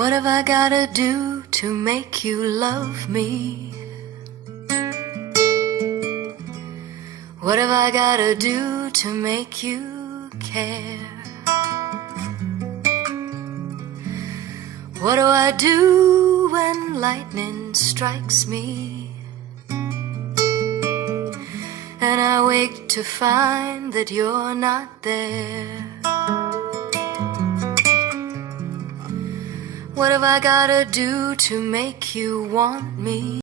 What have I gotta do to make you love me? What have I gotta do to make you care? What do I do when lightning strikes me and I wake to find that you're not there? What have I gotta do to make you want me?